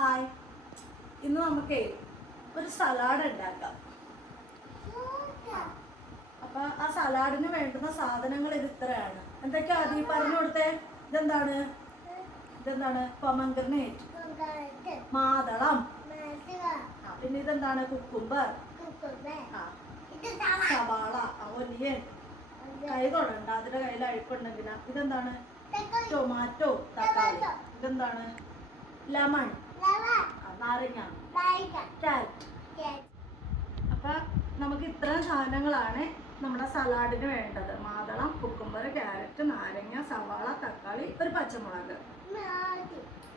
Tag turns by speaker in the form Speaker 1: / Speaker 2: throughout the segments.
Speaker 1: Hi. ഇന്ന് നമുക്ക് ഒരു സലാഡ് ഉണ്ടാക്കാം. അപ്പൊ ആ സലാഡിന് വേണ്ടുന്ന സാധനങ്ങൾ ഇത് ഇത്രയാണ്. എന്തൊക്കെയാ ആദ്യം പറഞ്ഞു കൊടുത്തേ? ഇതെന്താണ്? ഇതെന്താണ്? പൊമഗ്രനേറ്റ് മാതളം. പിന്നെ ഇതെന്താണ്? കുക്കുംബർ സവാള ഒലിയൻ കൈ തൊടണ്ട. അതിന്റെ കയ്യിൽ അഴുക്കുണ്ടെങ്കിൽ ഇതെന്താണ്? ടൊമാറ്റോ തക്കാളി. ഇതെന്താണ്? ലെമൺ നാരങ്ങ അപ്പൊ നമുക്ക് ഇത്രയും സാധനങ്ങളാണ് നമ്മുടെ സലാഡിന് വേണ്ടത്. മാതളം കുക്കുംബർ ക്യാരറ്റ് നാരങ്ങ സവാള തക്കാളി ഒരു പച്ചമുളക്.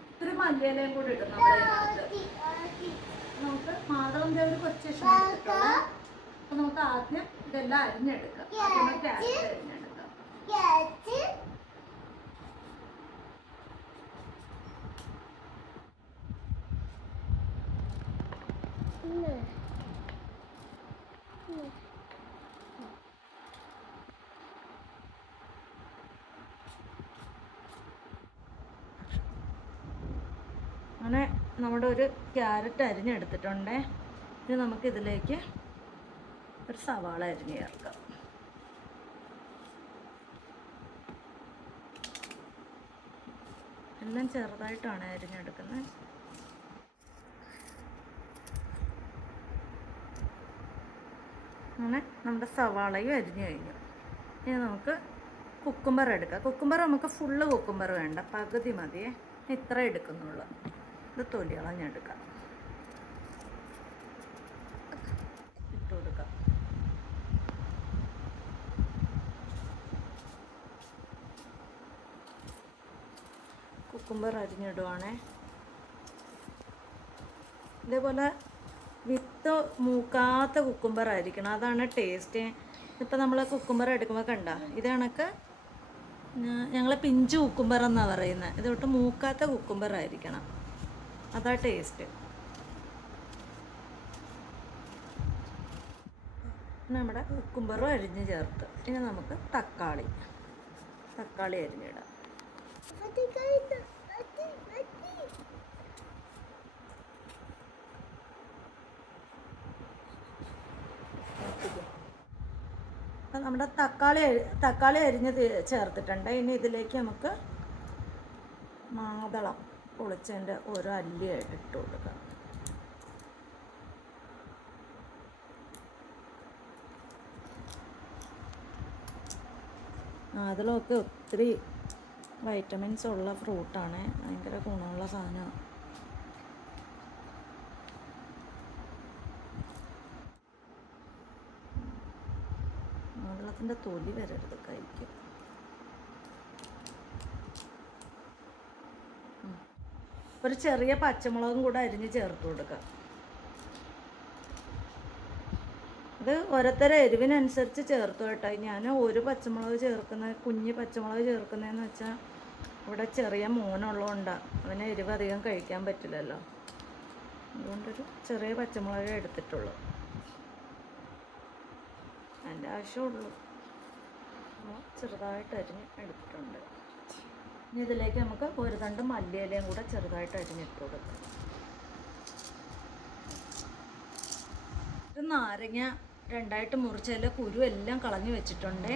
Speaker 1: ഇത്തിരി മല്ലിയിലയും കൂടി ഇടും നമ്മുടെ നമുക്ക് മാതളം ഒരു കൊച്ചു അപ്പൊ നമുക്ക് ആദ്യം ഇതെല്ലാം അരിഞ്ഞെടുക്കാം. ക്യാരറ്റ് അരിഞ്ഞെടുക്കാം. അങ്ങനെ നമ്മുടെ ഒരു ക്യാരറ്റ് അരിഞ്ഞെടുത്തിട്ടുണ്ടേ. ഇനി നമുക്ക് ഇതിലേക്ക് ഒരു സവാള അരിഞ്ഞ് ചേർക്കാം. എല്ലാം ചെറുതായിട്ടാണ് അരിഞ്ഞെടുക്കുന്നത്. അങ്ങനെ നമ്മുടെ സവാളയും അരിഞ്ഞു കഴിഞ്ഞു. ഇനി നമുക്ക് കുക്കുംബർ എടുക്കാം. കുക്കുംബർ നമുക്ക് ഫുള്ള് കുക്കുംബർ വേണ്ട. പകുതി മതിയേ. ഇത്ര എടുക്കുന്നുള്ളൂ. ഇത് തൊലി കളഞ്ഞെടുക്കാം ഇട്ട് കൊടുക്കാം. കുക്കുംബർ അരിഞ്ഞിടുവാണേ. ഇതേപോലെ വിത്ത് മൂക്കാത്ത കുക്കുംബർ ആയിരിക്കണം. അതാണ് ടേസ്റ്റ് ഇപ്പം നമ്മൾ കുക്കുംബർ എടുക്കുമ്പോൾ കണ്ട ഇത് കണക്ക് ഞങ്ങൾ പിഞ്ച് കുക്കുംബർ എന്നാണ് പറയുന്നത് ഇതൊട്ട് തൊട്ട് മൂക്കാത്ത കുക്കുംബർ ആയിരിക്കണം. അതാ ടേസ്റ്റ് നമ്മുടെ കുക്കുംബറും അരിഞ്ഞ് ചേർത്ത്. ഇനി നമുക്ക് തക്കാളി. തക്കാളി അരിഞ്ഞിടാം. നമ്മുടെ തക്കാളി തക്കാളി അരിഞ്ഞ് ചേർത്തിട്ടുണ്ട്. ഇനി ഇതിലേക്ക് നമുക്ക് മാതളം. പൊളിച്ചതിന്റെ ഓരോ അല്ലിയായിട്ട് ഇട്ട് കൊടുക്കാം അതിലൊക്കെ ഒത്തിരി വൈറ്റമിൻസ് ഉള്ള ഫ്രൂട്ടാണ് ഭയങ്കര ഗുണമുള്ള സാധനമാണ് മാതളത്തിന്റെ തൊലി വരരുത് കഴിക്കും ഒരു ചെറിയ പച്ചമുളകും കൂടെ അരിഞ്ഞ് ചേർത്ത് കൊടുക്കുക ഇത് ഓരോരുത്തരെ എരിവിനനുസരിച്ച് ചേർത്ത് കേട്ടോ. ഞാൻ ഒരു പച്ചമുളക് ചേർക്കുന്ന കുഞ്ഞ് പച്ചമുളക് ചേർക്കുന്നതെന്ന് വെച്ചാൽ ഇവിടെ ചെറിയ മോനുള്ളതുകൊണ്ടാണ് അവന് എരിവ് അധികം കഴിക്കാൻ പറ്റില്ലല്ലോ. അതുകൊണ്ടൊരു ചെറിയ പച്ചമുളക് എടുത്തിട്ടുള്ളൂ. അതിന്റെ ആവശ്യമുള്ളൂ. ചെറുതായിട്ട് അരിഞ്ഞ് എടുത്തിട്ടുണ്ട്. ഇനി ഇതിലേക്ക് നമുക്ക് ഒരു തണ്ട് മല്ലിയിലയും കൂടെ ചെറുതായിട്ട് അരിഞ്ഞിട്ട് കൊടുക്കാം. ഒരു നാരങ്ങ രണ്ടായിട്ട് മുറിച്ചതിൽ കുരു എല്ലാം കളഞ്ഞു വെച്ചിട്ടുണ്ടേ.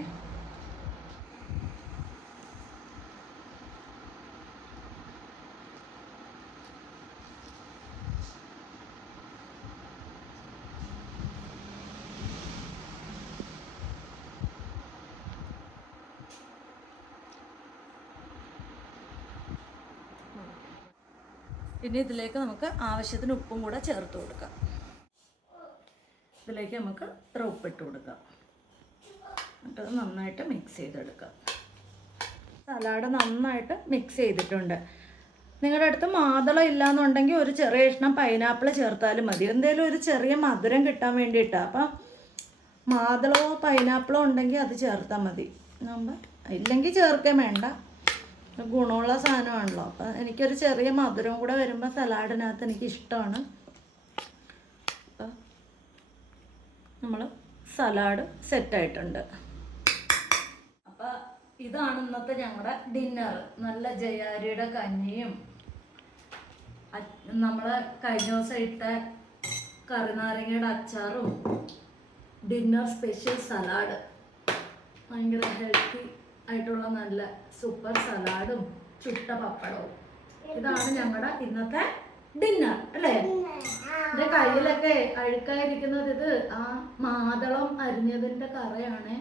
Speaker 1: ഇനി ഇതിലേക്ക് നമുക്ക് ആവശ്യത്തിന് ഉപ്പും കൂടെ ചേർത്ത് കൊടുക്കാം. ഇതിലേക്ക് നമുക്ക് ഇത്ര ഉപ്പിട്ട് കൊടുക്കാം? എന്നിട്ട് നന്നായിട്ട് മിക്സ് ചെയ്തെടുക്കാം. സലാഡ് നന്നായിട്ട് മിക്സ് ചെയ്തിട്ടുണ്ട്. നിങ്ങളുടെ അടുത്ത് മാതളം ഇല്ലാന്നുണ്ടെങ്കിൽ ഒരു ചെറിയ കഷ്ണം പൈനാപ്പിൾ ചേർത്താലും മതി. എന്തേലും ഒരു ചെറിയ മധുരം കിട്ടാൻ വേണ്ടിയിട്ടാണ് അപ്പം മാതളമോ പൈനാപ്പിളോ ഉണ്ടെങ്കിൽ അത് ചേർത്താൽ മതി. ഇല്ലെങ്കിൽ ചേർക്കാൻ വേണ്ട. ഗുണമുള്ള സാധനമാണല്ലോ. അപ്പം എനിക്കൊരു ചെറിയ മധുരം കൂടെ വരുമ്പോൾ സലാഡിനകത്ത് എനിക്ക് ഇഷ്ടമാണ് അപ്പം നമ്മൾ സലാഡ് സെറ്റായിട്ടുണ്ട്. അപ്പം ഇതാണ് ഇന്നത്തെ ഞങ്ങളുടെ ഡിന്നർ. നല്ല ജയാരിയുടെ കഞ്ഞിയും നമ്മൾ കഴിഞ്ഞ ദിവസം ഇട്ട കറിനാരങ്ങയുടെ അച്ചാറും ഡിന്നർ സ്പെഷ്യൽ സലാഡ്. ഭയങ്കര ഹെൽത്തി ആയിട്ടുള്ള നല്ല സൂപ്പർ സലാഡും ചുട്ട പപ്പടവും. ഇതാണ് ഞങ്ങളുടെ ഇന്നത്തെ ഡിന്നർ അല്ലേ? എന്റെ കയ്യിലൊക്കെ അഴുക്കായിരിക്കുന്നത് ഇത് ആ മാതളം അരിഞ്ഞതിന്റെ കറയാണ്.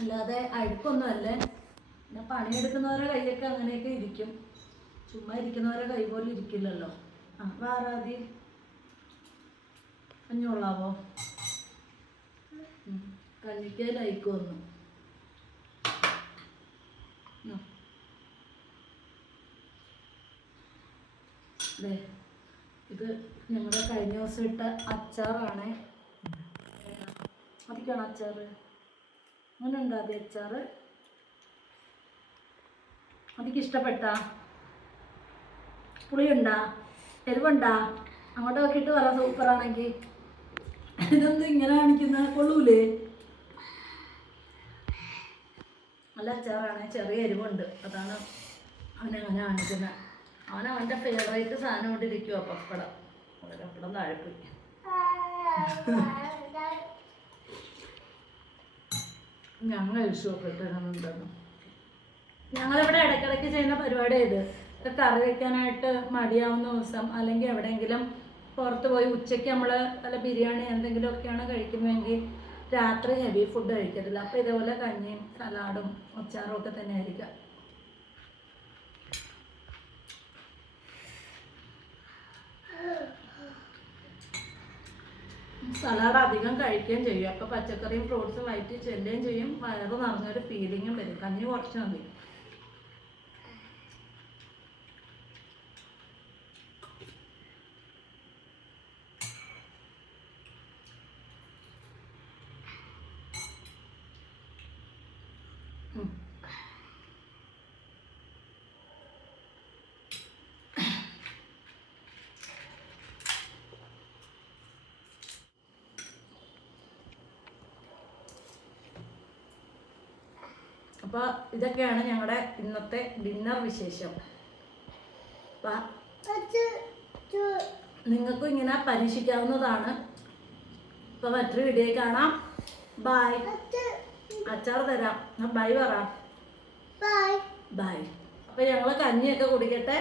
Speaker 1: അല്ലാതെ അഴുക്കൊന്നും അല്ലേ പിന്നെ പണിയെടുക്കുന്നവരുടെ കൈയൊക്കെ അങ്ങനെയൊക്കെ ഇരിക്കും. ചുമ്മാ ഇരിക്കുന്നവരുടെ കൈ പോലെ ഇരിക്കില്ലല്ലോ. ആ വേറാതി കഞ്ഞോളാവോ ഉം. ദേ, ഇത് ഞങ്ങളുടെ കഴിഞ്ഞ ദിവസം ഇട്ട അച്ചാറാണ്. അതൊക്കെയാണ് അച്ചാറ്? അങ്ങനെ ഉണ്ടോ അത് അച്ചാറ്? അതിക്ക് ഇഷ്ടപ്പെട്ട? പുളിയുണ്ടാ? എരിവുണ്ടാ? അങ്ങോട്ട് നോക്കിയിട്ട് പറ സൂപ്പറാണെങ്കിൽ ഇതെന്ത് ഇങ്ങനെ കാണിക്കുന്ന? കൊള്ളൂലേ? നല്ല അച്ചാറാണ്. ചെറിയ എരിവുണ്ട്. അതാണ് അവനങ്ങനെ കാണിക്കുന്നത് അവൻ അവന്റെ ഫേവറേറ്റ് സാധനം പപ്പടം. അവിടെ പപ്പടം താഴെ പോയി. ഞങ്ങൾ നോക്കിട്ടുണ്ടെന്ന് ഞങ്ങളിവിടെ ഇടയ്ക്കിടയ്ക്ക് ചെയ്യുന്ന പരിപാടി ഇത്. കറി വെക്കാനായിട്ട് മടിയാവുന്ന ദിവസം അല്ലെങ്കിൽ എവിടെയെങ്കിലും പുറത്ത് പോയി ഉച്ചയ്ക്ക് നമ്മൾ അല്ല ബിരിയാണി എന്തെങ്കിലുമൊക്കെയാണ് കഴിക്കുന്നതെങ്കിൽ രാത്രി ഹെവി ഫുഡ് കഴിക്കത്തില്ല. അപ്പോൾ ഇതേപോലെ കഞ്ഞിയും സലാഡും അച്ചാറും ഒക്കെ തന്നെ ആയിരിക്കാം സലാഡ് അധികം കഴിക്കുകയും ചെയ്യും. അപ്പോൾ പച്ചക്കറിയും ഫ്രൂട്ട്സും വയറ്റി ചെല്ലുകയും ചെയ്യും. വയറ് നിറഞ്ഞൊരു ഫീലിങ്ങും വരും. കഞ്ഞി കുറച്ച് മതി. ഉം. അപ്പോൾ ഇതൊക്കെയാണ് ഞങ്ങളുടെ ഇന്നത്തെ ഡിന്നർ വിശേഷം. അപ്പം നിങ്ങൾക്കും ഇങ്ങനെ പരീക്ഷിക്കാവുന്നതാണ്. അപ്പോൾ മറ്റൊരു വീഡിയോ കാണാം. ബായ് അച്ചാർ തരാം. ബൈ പറ. ബൈ അപ്പോൾ ഞങ്ങൾ കഞ്ഞിയൊക്കെ കുടിക്കട്ടെ.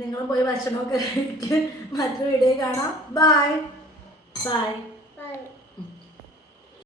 Speaker 1: നിങ്ങൾ പോയി ഭക്ഷണമൊക്കെ കഴിക്കും മറ്റൊരു വീഡിയോ കാണാം. Bye bye